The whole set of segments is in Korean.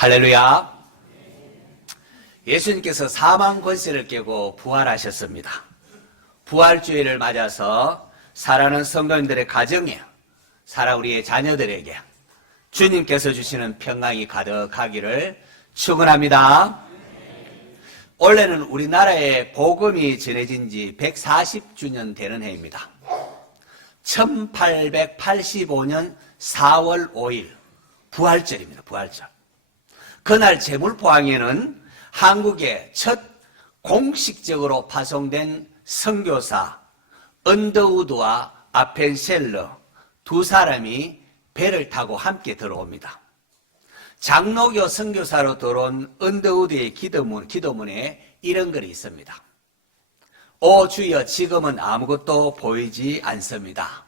할렐루야. 예수님께서 사망 권세를 깨고 부활하셨습니다. 부활주의를 맞아서 살아가는 성도님들의 가정에, 살아 우리의 자녀들에게 주님께서 주시는 평강이 가득하기를 축원합니다. 올해는 우리나라에 복음이 전해진 지 140주년 되는 해입니다. 1885년 4월 5일 부활절입니다. 부활절. 그날 제물포항에는 한국에 첫 공식적으로 파송된 선교사 언더우드와 아펜셀러 두 사람이 배를 타고 함께 들어옵니다. 장로교 선교사로 들어온 언더우드의 기도문에 이런 글이 있습니다. 오 주여, 지금은 아무것도 보이지 않습니다.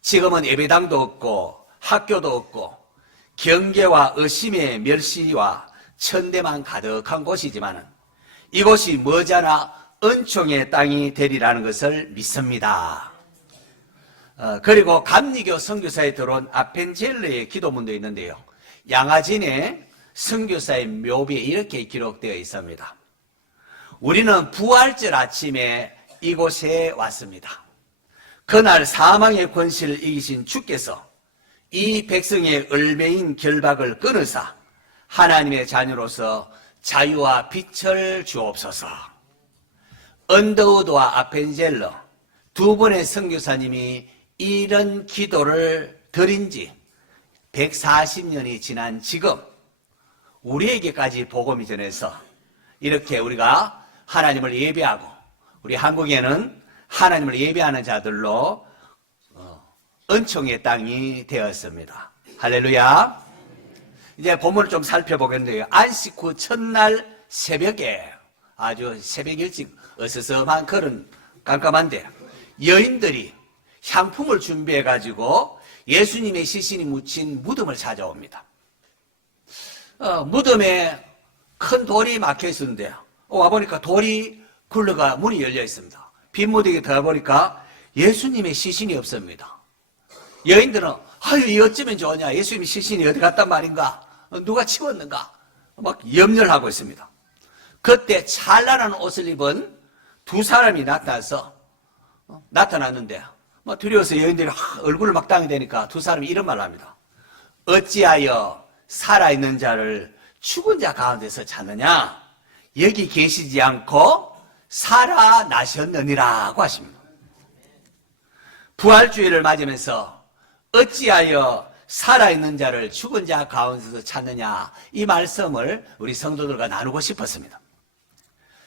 지금은 예배당도 없고 학교도 없고 경계와 의심의 멸시와 천대만 가득한 곳이지만 이곳이 머지않아 은총의 땅이 되리라는 것을 믿습니다. 그리고 감리교 선교사에 들어온 아펜젤러의 기도문도 있는데요. 양아진의 선교사의 묘비에 이렇게 기록되어 있습니다. 우리는 부활절 아침에 이곳에 왔습니다. 그날 사망의 권세를 이기신 주께서 이 백성의 얼매인 결박을 끊으사 하나님의 자녀로서 자유와 빛을 주옵소서. 언더우드와 아펜젤러 두 분의 선교사님이 이런 기도를 드린 지 140년이 지난 지금 우리에게까지 복음이 전해서 이렇게 우리가 하나님을 예배하고, 우리 한국에는 하나님을 예배하는 자들로 은총의 땅이 되었습니다. 할렐루야. 이제 본문을 좀 살펴보겠는데요. 안식 후 첫날 새벽에, 아주 새벽 일찍 어스스한 그런 깜깜한데 여인들이 향품을 준비해 가지고 예수님의 시신이 묻힌 무덤을 찾아옵니다. 무덤에 큰 돌이 막혀 있었는데요. 와보니까 돌이 굴러가 문이 열려 있습니다. 빈 무덤에 들어가보니까 예수님의 시신이 없습니다. 여인들은 아유, 이 어쩌면 좋으냐, 예수님의 시신이 어디 갔단 말인가, 누가 치웠는가 막 염려를 하고 있습니다. 그때 찬란한 옷을 입은 두 사람이 나타났는데 두려워서 여인들이 얼굴을 막 당기되니까 두 사람이 이런 말을 합니다. 어찌하여 살아있는 자를 죽은 자 가운데서 찾느냐, 여기 계시지 않고 살아나셨느니라고 하십니다. 부활주의를 맞으면서 어찌하여 살아있는 자를 죽은 자 가운데서 찾느냐, 이 말씀을 우리 성도들과 나누고 싶었습니다.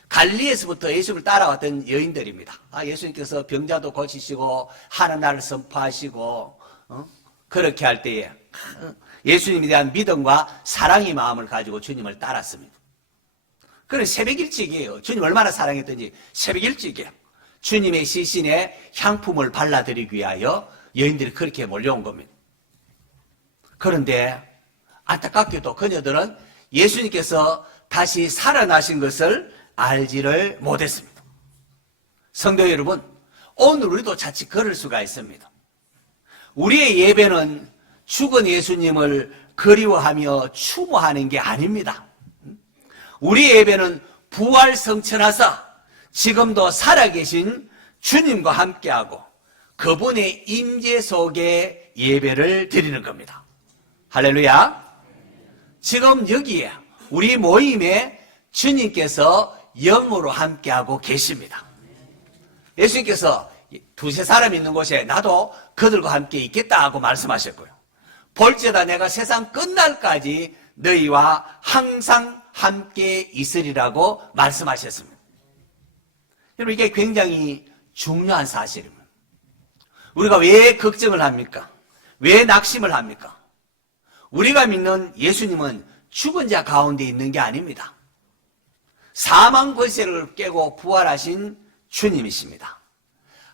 갈릴리에서부터 예수님을 따라왔던 여인들입니다. 예수님께서 병자도 고치시고 하나님을 선포하시고 그렇게 할 때에 예수님에 대한 믿음과 사랑의 마음을 가지고 주님을 따랐습니다. 그는 새벽 일찍이에요. 주님 얼마나 사랑했던지 새벽 일찍이에요. 주님의 시신에 향품을 발라드리기 위하여 여인들이 그렇게 몰려온 겁니다. 그런데 안타깝게도 그녀들은 예수님께서 다시 살아나신 것을 알지를 못했습니다. 성도 여러분, 오늘 우리도 자칫 그럴 수가 있습니다. 우리의 예배는 죽은 예수님을 그리워하며 추모하는 게 아닙니다. 우리의 예배는 부활성천하사 지금도 살아계신 주님과 함께하고 그분의 임재 속에 예배를 드리는 겁니다. 할렐루야. 지금 여기에 우리 모임에 주님께서 영으로 함께하고 계십니다. 예수님께서 두세 사람 있는 곳에 나도 그들과 함께 있겠다 하고 말씀하셨고요. 볼지어다 내가 세상 끝날까지 너희와 항상 함께 있으리라고 말씀하셨습니다. 여러분, 이게 굉장히 중요한 사실입니다. 우리가 왜 걱정을 합니까? 왜 낙심을 합니까? 우리가 믿는 예수님은 죽은 자 가운데 있는 게 아닙니다. 사망 권세를 깨고 부활하신 주님이십니다.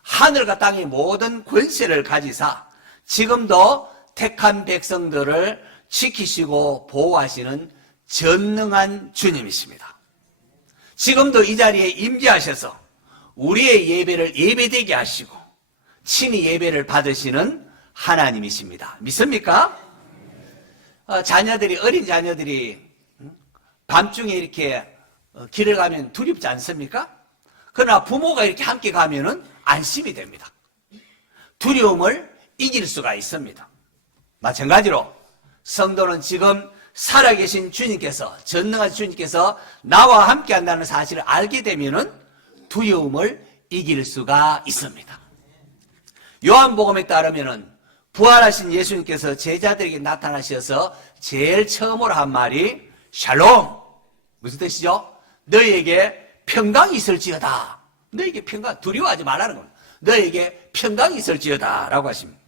하늘과 땅의 모든 권세를 가지사 지금도 택한 백성들을 지키시고 보호하시는 전능한 주님이십니다. 지금도 이 자리에 임재하셔서 우리의 예배를 예배되게 하시고 친히 예배를 받으시는 하나님이십니다. 믿습니까? 어린 자녀들이 밤중에 이렇게 길을 가면 두렵지 않습니까? 그러나 부모가 이렇게 함께 가면은 안심이 됩니다. 두려움을 이길 수가 있습니다. 마찬가지로 성도는 지금 살아계신 주님께서, 전능한 주님께서 나와 함께 한다는 사실을 알게 되면은 두려움을 이길 수가 있습니다. 요한복음에 따르면은 부활하신 예수님께서 제자들에게 나타나셔서 제일 처음으로 한 말이 샬롬. 무슨 뜻이죠? 너희에게 평강이 있을지어다. 너희에게 평강, 두려워하지 말라는 겁니다. 너희에게 평강이 있을지어다 라고 하십니다.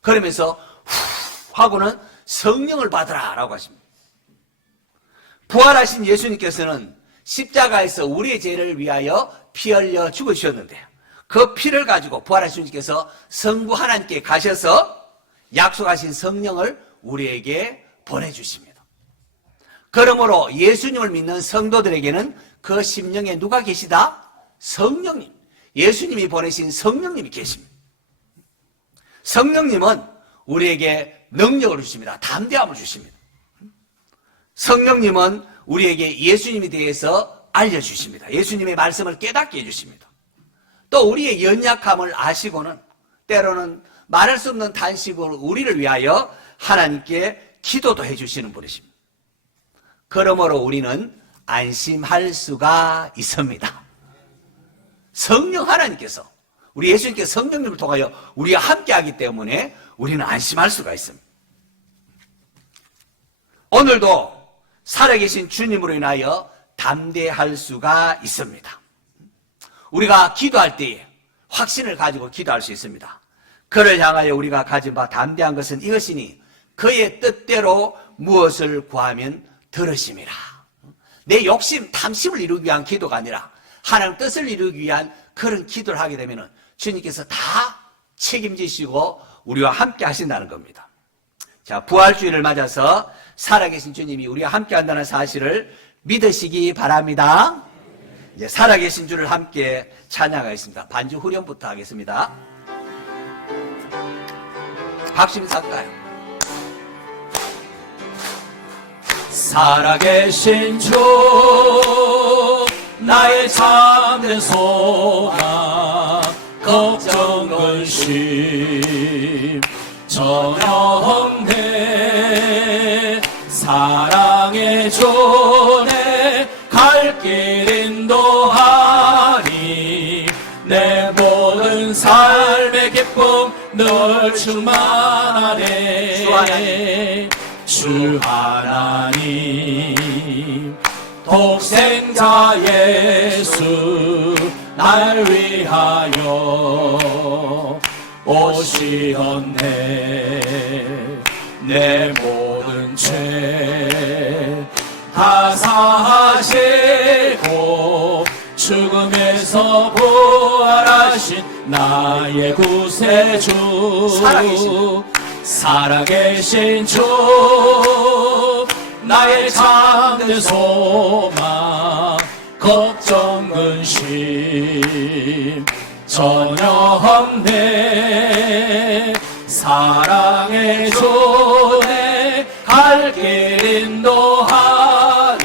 그러면서 후 하고는 성령을 받으라 라고 하십니다. 부활하신 예수님께서는 십자가에서 우리의 죄를 위하여 피 흘려 죽으셨는데요. 그 피를 가지고 부활하신 주님께서 성부 하나님께 가셔서 약속하신 성령을 우리에게 보내주십니다. 그러므로 예수님을 믿는 성도들에게는 그 심령에 누가 계시다? 성령님. 예수님이 보내신 성령님이 계십니다. 성령님은 우리에게 능력을 주십니다. 담대함을 주십니다. 성령님은 우리에게 예수님에 대해서 알려주십니다. 예수님의 말씀을 깨닫게 해주십니다. 또 우리의 연약함을 아시고는 때로는 말할 수 없는 탄식으로 우리를 위하여 하나님께 기도도 해주시는 분이십니다. 그러므로 우리는 안심할 수가 있습니다. 성령 하나님께서, 우리 예수님께서 성령님을 통하여 우리와 함께하기 때문에 우리는 안심할 수가 있습니다. 오늘도 살아계신 주님으로 인하여 담대할 수가 있습니다. 우리가 기도할 때 확신을 가지고 기도할 수 있습니다. 그를 향하여 우리가 가진 바 담대한 것은 이것이니 그의 뜻대로 무엇을 구하면 들으심이라. 내 욕심, 탐심을 이루기 위한 기도가 아니라 하나님 뜻을 이루기 위한 그런 기도를 하게 되면 주님께서 다 책임지시고 우리와 함께 하신다는 겁니다. 자, 부활주일을 맞아서 살아계신 주님이 우리와 함께 한다는 사실을 믿으시기 바랍니다. 이제 살아계신 주를 함께 찬양하겠습니다. 반주 후렴부터 하겠습니다. 박심사가요. 살아계신 주 나의 참된 소망 걱정 근심 전혀 없네. 사랑의 주내 갈 길 인도하니 내 모든 삶의 기쁨 늘 충만하네. 주 하나님 독생자 예수 날 위하여 오시었네. 내 모든 죄 다 사하시고 죽음에서 부활하신 나의 구세주 살아계신 주 나의 참된 소망 걱정 근심 전혀 없네. 사랑의 주내 갈 길 인도하니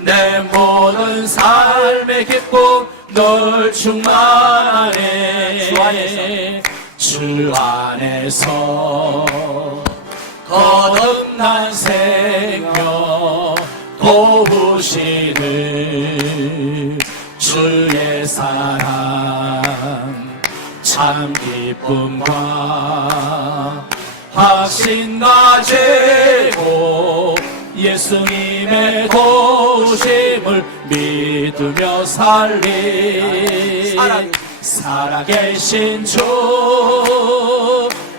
내 모든 삶의 기쁨 늘 충만하네. 주 안에서 거듭난 생명 도우시는 주의 사랑 참 기쁨과 확신 가지고 예수님의 도우심을 믿으며 살리 살아계신 주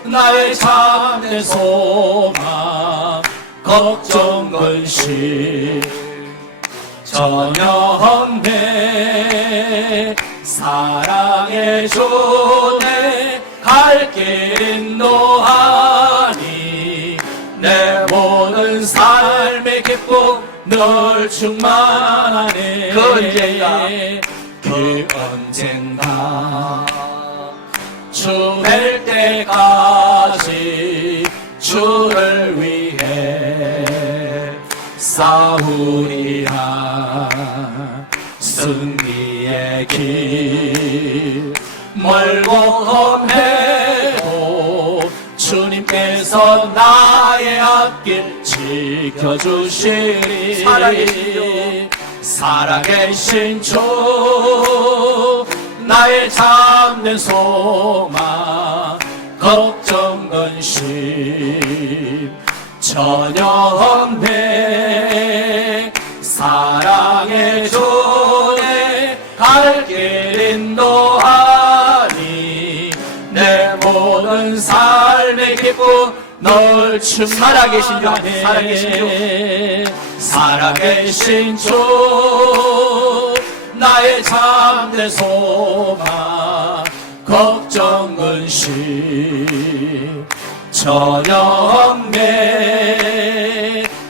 나의 참된 소망 걱정 근심 전혀 없네. 사랑의 주내 갈 길 인도하니 내 모든 삶의 기쁨 늘 충만하네. 그 언젠가 주 뵐 때까지 주를 위해 싸우리라. 승리의 길 멀고 험해도 주님께서 나의 앞길 지켜주시리. 살아계신 주 나의 참된 소망 걱정 근심 전혀 없네. 사랑의 주 내 갈 길 인도하니 내 모든 삶의 기쁨 널 충만하네. 살아계신 주 나의 참된 소망 걱정 근심 전혀 없네.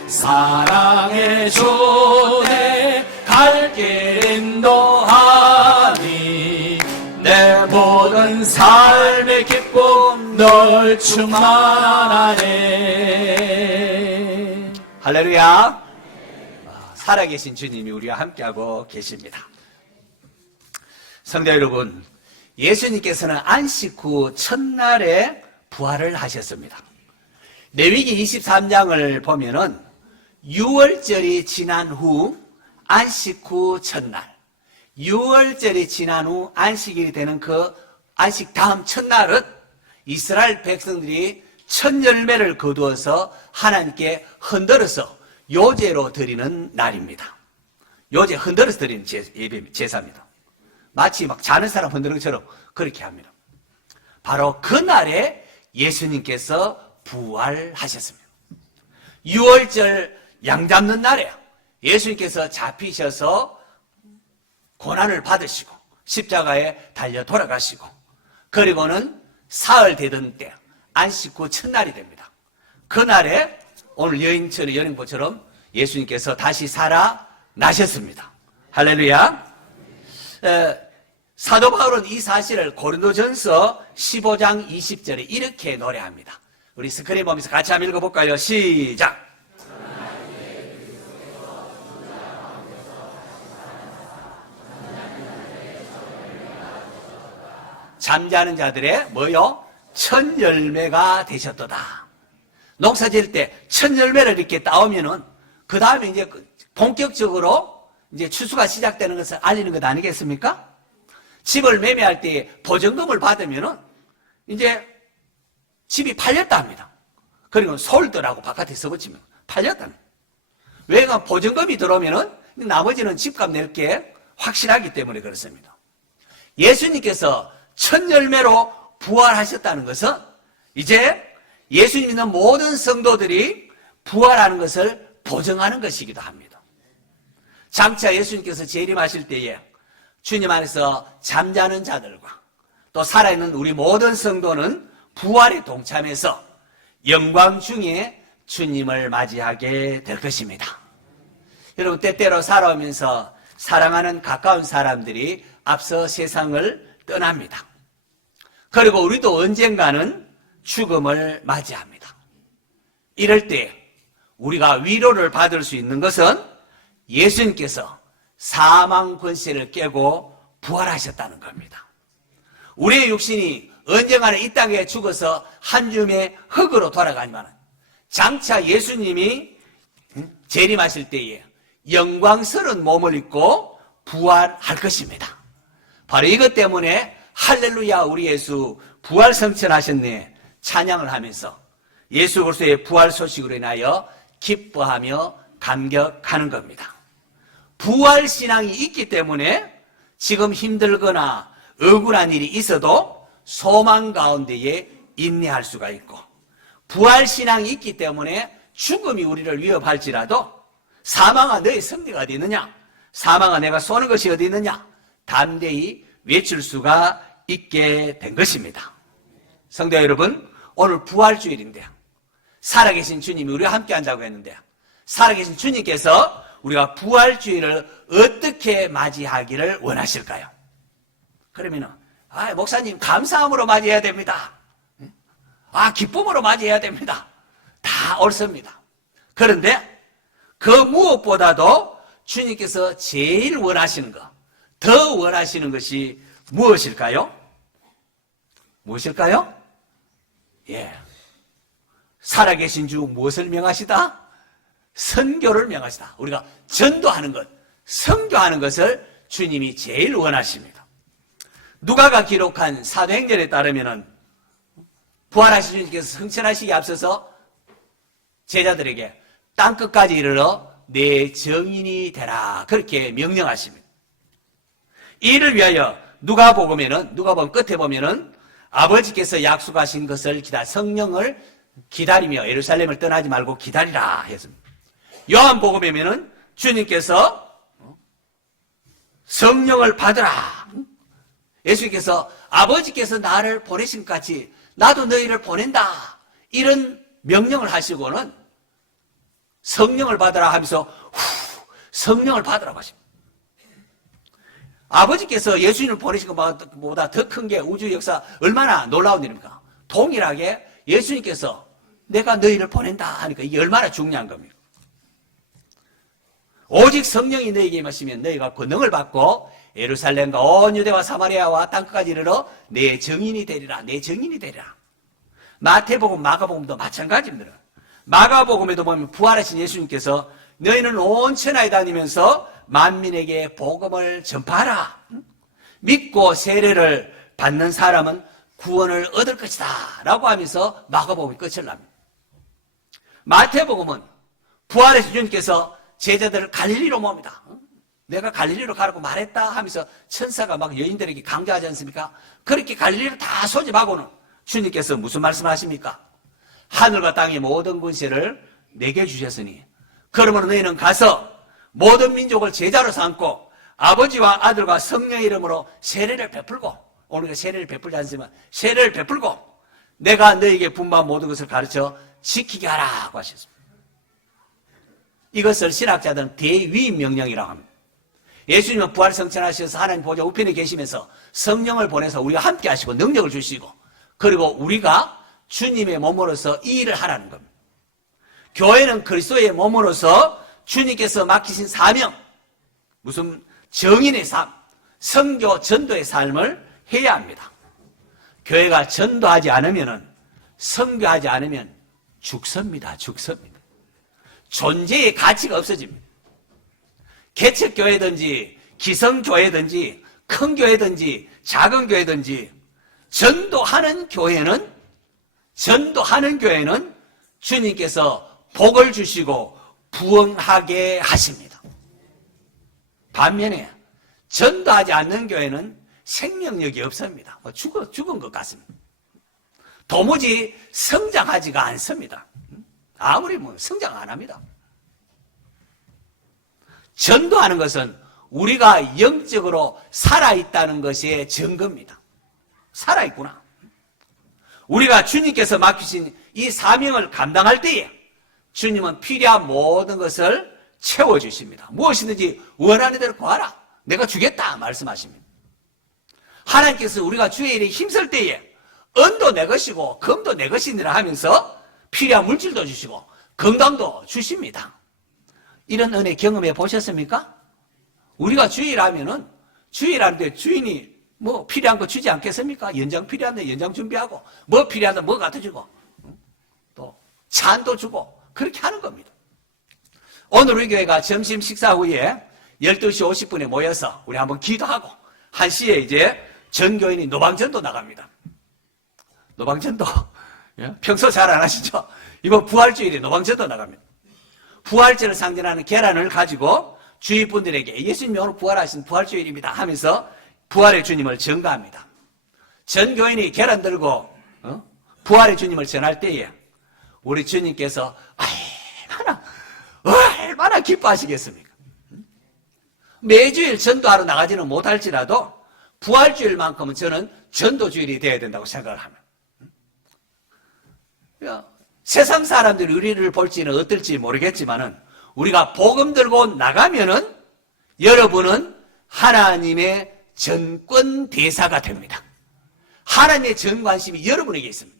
사랑의 주 내 갈 길 인도하니 내 모든 삶의 기쁨 널 충만하네. 할렐루야. 살아계신 주님이 우리와 함께하고 계십니다. 성도 여러분, 예수님께서는 안식 후 첫날에 부활을 하셨습니다. 레위기 23장을 보면은 6월절이 지난 후 안식 후 첫날, 6월절이 지난 후 안식일이 되는 그 안식 다음 첫날은 이스라엘 백성들이 첫 열매를 거두어서 하나님께 흔들어서 요제로 드리는 날입니다. 요제 흔들어서 드리는 제사입니다. 마치 막 자는 사람 흔드는 것처럼 그렇게 합니다. 바로 그날에 예수님께서 부활하셨습니다. 6월절 양 잡는 날에 예수님께서 잡히셔서 고난을 받으시고 십자가에 달려 돌아가시고 그리고는 사흘 되던 때 안식 후 첫날이 됩니다. 그날에 오늘 여인보처럼 예수님께서 다시 살아나셨습니다. 할렐루야. 사도 바울은 이 사실을 고린도전서 15장 20절에 이렇게 노래합니다. 우리 스크린 보면서 같이 한번 읽어볼까요? 시작. 잠자는 자들의 뭐요? 첫 열매가 되셨도다. 농사 지을 때 첫 열매를 이렇게 따오면은 그 다음에 이제 본격적으로 이제 추수가 시작되는 것을 알리는 것 아니겠습니까? 집을 매매할 때 보증금을 받으면은 이제 집이 팔렸다 합니다. 그리고 솔드라고 바깥에 써붙이면 팔렸다 합니다. 왜냐하면 보증금이 들어오면은 나머지는 집값 낼 게 확실하기 때문에 그렇습니다. 예수님께서 첫 열매로 부활하셨다는 것은 이제 예수님 믿는 모든 성도들이 부활하는 것을 보증하는 것이기도 합니다. 장차 예수님께서 재림하실 때에 주님 안에서 잠자는 자들과 또 살아있는 우리 모든 성도는 부활에 동참해서 영광 중에 주님을 맞이하게 될 것입니다. 여러분, 때때로 살아오면서 사랑하는 가까운 사람들이 앞서 세상을 떠납니다. 그리고 우리도 언젠가는 죽음을 맞이합니다. 이럴 때 우리가 위로를 받을 수 있는 것은 예수님께서 사망 권세를 깨고 부활하셨다는 겁니다. 우리의 육신이 언젠가는 이 땅에 죽어서 한 줌의 흙으로 돌아가지만 장차 예수님이 재림하실 때에 영광스러운 몸을 입고 부활할 것입니다. 바로 이것 때문에 할렐루야 우리 예수 부활 성천하셨네 찬양을 하면서 예수 그리스도의 부활 소식으로 인하여 기뻐하며 감격하는 겁니다. 부활 신앙이 있기 때문에 지금 힘들거나 억울한 일이 있어도 소망 가운데에 인내할 수가 있고, 부활 신앙이 있기 때문에 죽음이 우리를 위협할지라도 사망아 너의 승리가 어디 있느냐, 사망아 내가 쏘는 것이 어디 있느냐 담대히 외칠 수가 있게 된 것입니다. 성도 여러분, 오늘 부활주일인데요, 살아계신 주님이 우리와 함께 한다고 했는데요, 살아계신 주님께서 우리가 부활주일을 어떻게 맞이하기를 원하실까요? 그러면은 목사님 감사함으로 맞이해야 됩니다. 기쁨으로 맞이해야 됩니다. 다 옳습니다. 그런데 그 무엇보다도 주님께서 제일 원하시는 것, 더 원하시는 것이 무엇일까요? 무엇일까요? 예. 살아계신 주 무엇을 명하시다? 선교를 명하시다. 우리가 전도하는 것, 선교하는 것을 주님이 제일 원하십니다. 누가가 기록한 사도행전에 따르면은 부활하신 주님께서 성천하시기에 앞서서 제자들에게 땅끝까지 이르러 내 증인이 되라, 그렇게 명령하십니다. 이를 위하여 누가복음 끝에 보면은 아버지께서 약속하신 것을 성령을 기다리며 예루살렘을 떠나지 말고 기다리라 했습니다. 요한복음에는 주님께서 성령을 받으라, 예수님께서 아버지께서 나를 보내신 것 같이 나도 너희를 보낸다, 이런 명령을 하시고는 성령을 받으라 하면서 성령을 받으라고 하십니다. 아버지께서 예수님을 보내신 것보다 더 큰 게 우주 역사 얼마나 놀라운 일입니까? 동일하게 예수님께서 내가 너희를 보낸다 하니까 이게 얼마나 중요한 겁니까? 오직 성령이 너희에게 임하시면 너희가 권능을 받고 예루살렘과 온 유대와 사마리아와 땅끝까지 이르러 내 증인이 되리라, 내 증인이 되리라. 마태복음, 마가복음도 마찬가지입니다. 마가복음에도 보면 부활하신 예수님께서 너희는 온 천하에 다니면서 만민에게 복음을 전파하라. 믿고 세례를 받는 사람은 구원을 얻을 것이다 라고 하면서 마가복음이 끝을 납니다. 마태복음은 부활하신 주님께서 제자들을 갈릴리로 모읍니다. 내가 갈릴리로 가라고 말했다 하면서 천사가 막 여인들에게 강조하지 않습니까? 그렇게 갈릴리를 다 소집하고는 주님께서 무슨 말씀하십니까? 하늘과 땅의 모든 권세를 내게 주셨으니 그러면 너희는 가서 모든 민족을 제자로 삼고 아버지와 아들과 성령의 이름으로 세례를 베풀고, 오늘 세례를 베풀지 않지만 세례를 베풀고 내가 너희에게 분부한 모든 것을 가르쳐 지키게 하라고 하셨습니다. 이것을 신학자들은 대위임 명령이라고 합니다. 예수님은 부활 성천하셔서 하나님 보좌 우편에 계시면서 성령을 보내서 우리가 함께 하시고 능력을 주시고, 그리고 우리가 주님의 몸으로서 이 일을 하라는 겁니다. 교회는 그리스도의 몸으로서 주님께서 맡기신 사명, 무슨 정인의 삶, 선교, 전도의 삶을 해야 합니다. 교회가 전도하지 않으면, 선교하지 않으면 죽습니다. 죽습니다. 존재의 가치가 없어집니다. 개척교회든지 기성교회든지 큰 교회든지 작은 교회든지 전도하는 교회는 주님께서 복을 주시고 부흥하게 하십니다. 반면에 전도하지 않는 교회는 생명력이 없습니다. 죽은 것 같습니다. 도무지 성장하지가 않습니다. 아무리 성장 안 합니다. 전도하는 것은 우리가 영적으로 살아있다는 것의 증거입니다. 살아있구나. 우리가 주님께서 맡기신 이 사명을 감당할 때에 주님은 필요한 모든 것을 채워주십니다. 무엇이든지 원하는 대로 구하라, 내가 주겠다 말씀하십니다. 하나님께서 우리가 주의 일에 힘쓸 때에 은도 내 것이고 금도 내 것이니라 하면서 필요한 물질도 주시고 건강도 주십니다. 이런 은혜 경험해 보셨습니까? 우리가 주일하면은 주일하는데 주인이 뭐 필요한 거 주지 않겠습니까? 연장 필요한데 연장 준비하고, 뭐 필요한데 뭐 갖다 주고, 또 찬도 주고, 그렇게 하는 겁니다. 오늘 우리 교회가 점심 식사 후에 12시 50분에 모여서 우리 한번 기도하고 1시에 이제 전교인이 노방전도 나갑니다. 노방전도 평소 잘 안 하시죠? 이번 부활주일에 노방전도 나갑니다. 부활절을 상징하는 계란을 가지고 주위 분들에게 예수님이 오늘 부활하신 부활주일입니다 하면서 부활의 주님을 전가합니다. 전 교인이 계란 들고 부활의 주님을 전할 때에 우리 주님께서 얼마나 기뻐하시겠습니까? 매주일 전도하러 나가지는 못할지라도 부활주일만큼은 저는 전도주일이 되어야 된다고 생각을 합니다. 세상 사람들이 우리를 볼지는 어떨지 모르겠지만은 우리가 복음 들고 나가면은 여러분은 하나님의 전권 대사가 됩니다. 하나님의 전 관심이 여러분에게 있습니다.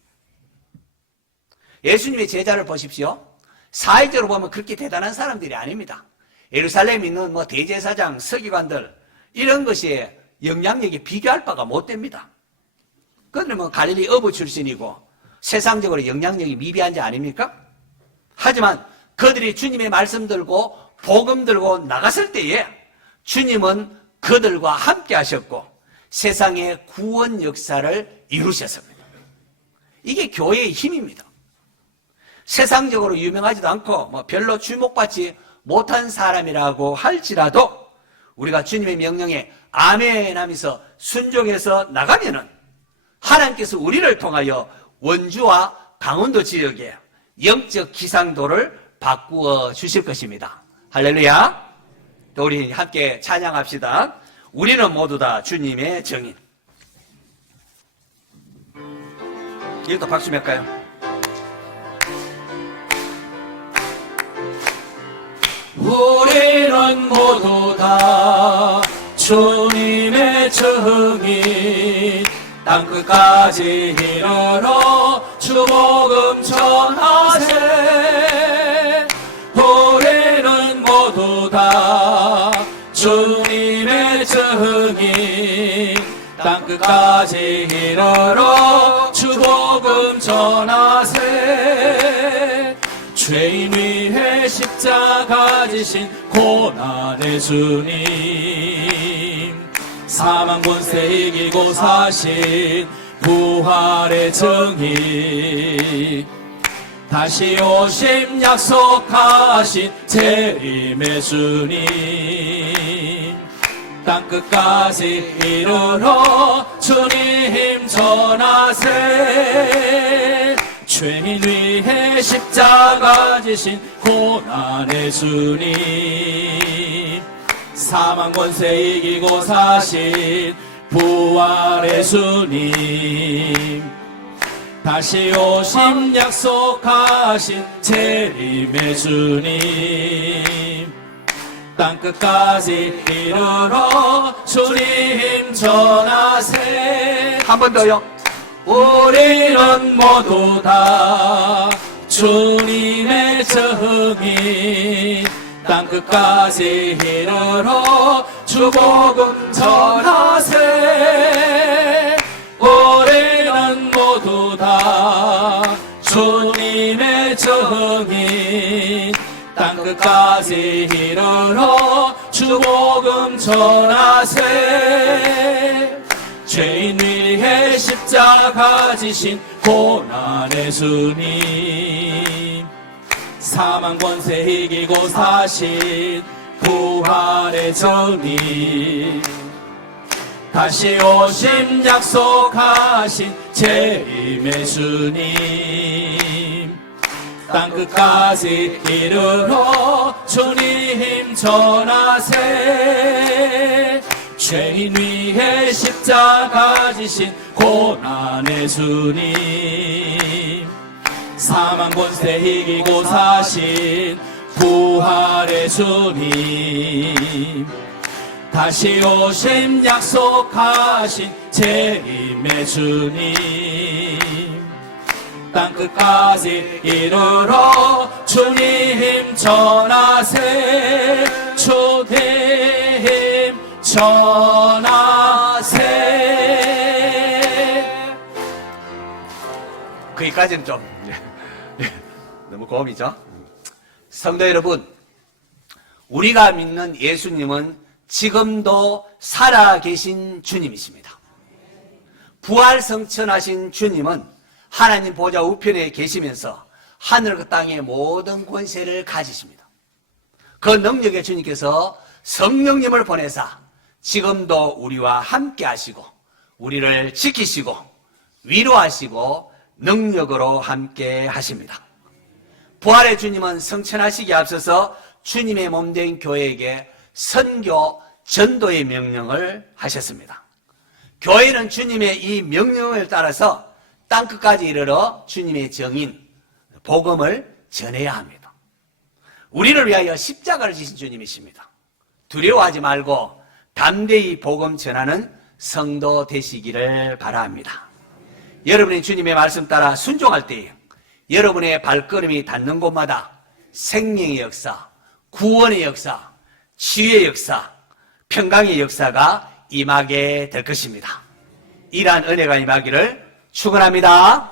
예수님의 제자를 보십시오. 사회적으로 보면 그렇게 대단한 사람들이 아닙니다. 예루살렘에 있는 뭐 대제사장, 서기관들 이런 것이 영향력이 비교할 바가 못 됩니다. 그들은 뭐 갈릴리 어부 출신이고 세상적으로 영향력이 미비한 자 아닙니까? 하지만 그들이 주님의 말씀 들고 복음 들고 나갔을 때에 주님은 그들과 함께 하셨고 세상의 구원 역사를 이루셨습니다. 이게 교회의 힘입니다. 세상적으로 유명하지도 않고 뭐 별로 주목받지 못한 사람이라고 할지라도 우리가 주님의 명령에 아멘 하면서 순종해서 나가면은 하나님께서 우리를 통하여 원주와 강원도 지역에 영적 기상도를 바꾸어 주실 것입니다. 할렐루야. 또 우리 함께 찬양합시다. 우리는 모두 다 주님의 증인. 이것도 박수 몇 가요? 우리는 모두 다 주님의 증인 땅끝까지 이르러 주 복음 전하세. 우리는 모두 다 주님의 증인 땅끝까지 이르러 주 복음 전하세. 죄인 위해 십자가 지신 고난의 주님 사망 권세 이기고 사신 부활의 증인 다시 오심 약속하신 재림의 주님 땅끝까지 이르러 주님 전하세. 죄인 위해 십자가 지신 고난의 주님 사망 권세 이기고 사신 부활의 주님 다시 오심 약속하신 재림의 주님 땅끝까지 이르러 주님 전하세. 한 번 더요. 우리는 모두 다 주님의 증인 땅끝까지 이르러 주 복음 전하세. 우리는 모두 다 주님의 증인 땅끝까지 이르러 주 복음 전하세. 죄인 위해 십자가 지신 고난의 주님 사망 권세 이기고 사신 부활의 주님 다시 오심 약속하신 재림의 주님 땅끝까지 이르러 주님 전하세. 죄인 위해 십자가 지신 고난의 주님 사망 권세 이기고 사신 부활의 주님 다시 오심 약속하신 재림의 주님 땅끝까지 이르러 주님 전하세. 주님 전하세. 거기까지는 좀 너무 고음이죠. 성도 여러분, 우리가 믿는 예수님은 지금도 살아계신 주님이십니다. 부활성천하신 주님은 하나님 보좌 우편에 계시면서 하늘과 땅의 모든 권세를 가지십니다. 그 능력의 주님께서 성령님을 보내사 지금도 우리와 함께 하시고 우리를 지키시고 위로하시고 능력으로 함께 하십니다. 부활의 주님은 성천하시기에 앞서서 주님의 몸된 교회에게 선교, 전도의 명령을 하셨습니다. 교회는 주님의 이 명령을 따라서 땅끝까지 이르러 주님의 정인, 복음을 전해야 합니다. 우리를 위하여 십자가를 지신 주님이십니다. 두려워하지 말고 담대히 복음 전하는 성도 되시기를 바랍니다. 여러분이 주님의 말씀 따라 순종할 때 여러분의 발걸음이 닿는 곳마다 생명의 역사, 구원의 역사, 치유의 역사, 평강의 역사가 임하게 될 것입니다. 이러한 은혜가 임하기를 축원합니다.